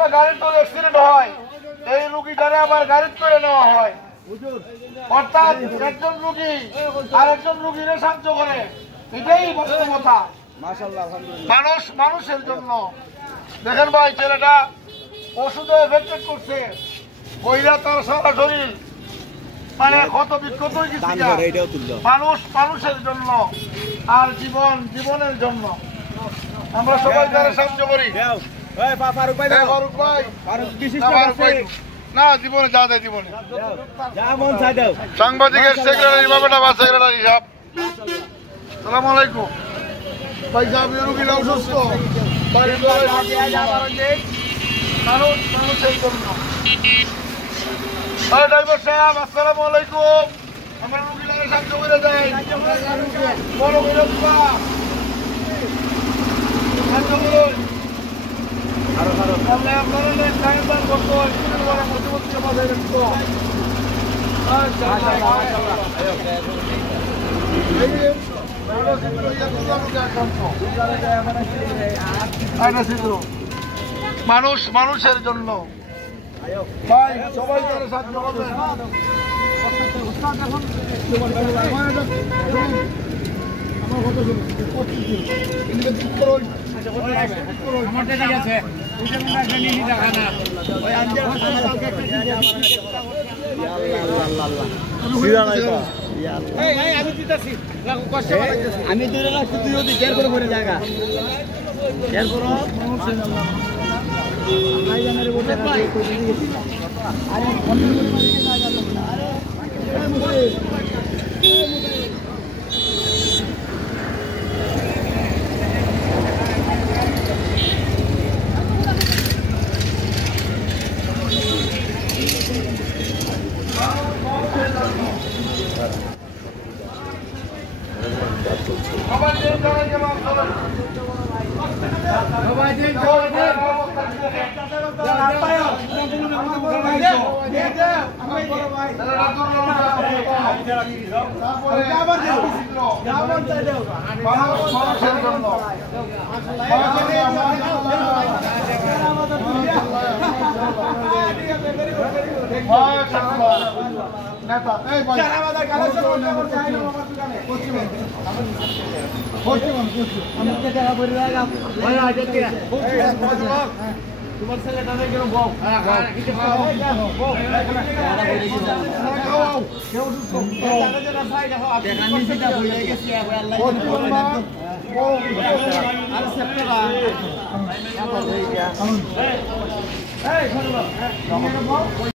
একটা গাড়ির তো অ্যাক্সিডেন্ট হয়, এই রুগীটারে আবার গাড়িতে করে নেওয়া হয়, অর্থাৎ একজন রুগী আর একজন রুগীরে সাহায্য করে, এটাই বাস্তবতা। মানুষ মানুষের জন্য। দেখেন ভাই, ছেলেটা ওষুধে এফেক্টেড করছে, কইরা তার সারা শরীর মানে ক্ষত বিক্ষত হয়ে গেছে। মানুষ মানুষের জন্য আর জীবন জীবনের জন্য আমরা সবাই তারা সাহায্য করি। না জীবনে যা দেয় জীবনে। সাংবাদিকের সেক্রেটারি বাবাটা বা সেক্রেটারি সাহেব, সালাম আলাইকুম ভাই সাহেব। রুগীরা অসুস্থ, মানুষ মানুষের জন্য। ড্রাইভার সাহেব আসসালামু আলাইকুম, আমরা রুগীরা সাহায্য করে যাই, বড় করে সাহায্য করুন। মানুষ মানুষের জন্য ভাই, সবাই তারা সাহায্য করবে। আমি তুই জায়গা তোমার ছেলেটা কেন বউ